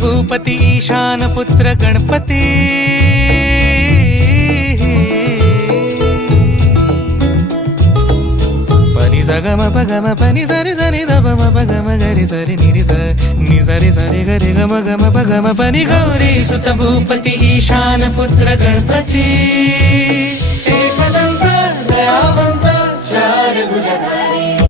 भूपती ईशान पुत्र गणपती पनी सगम पगम पनी सरी सरी दब म पगम गरी सरी निरी स नि सरी सरी गरी गम गम पगम पनी गौरी सुत भूपती ईशान पुत्र गणपती एकदंत दयावंत चार भुजगा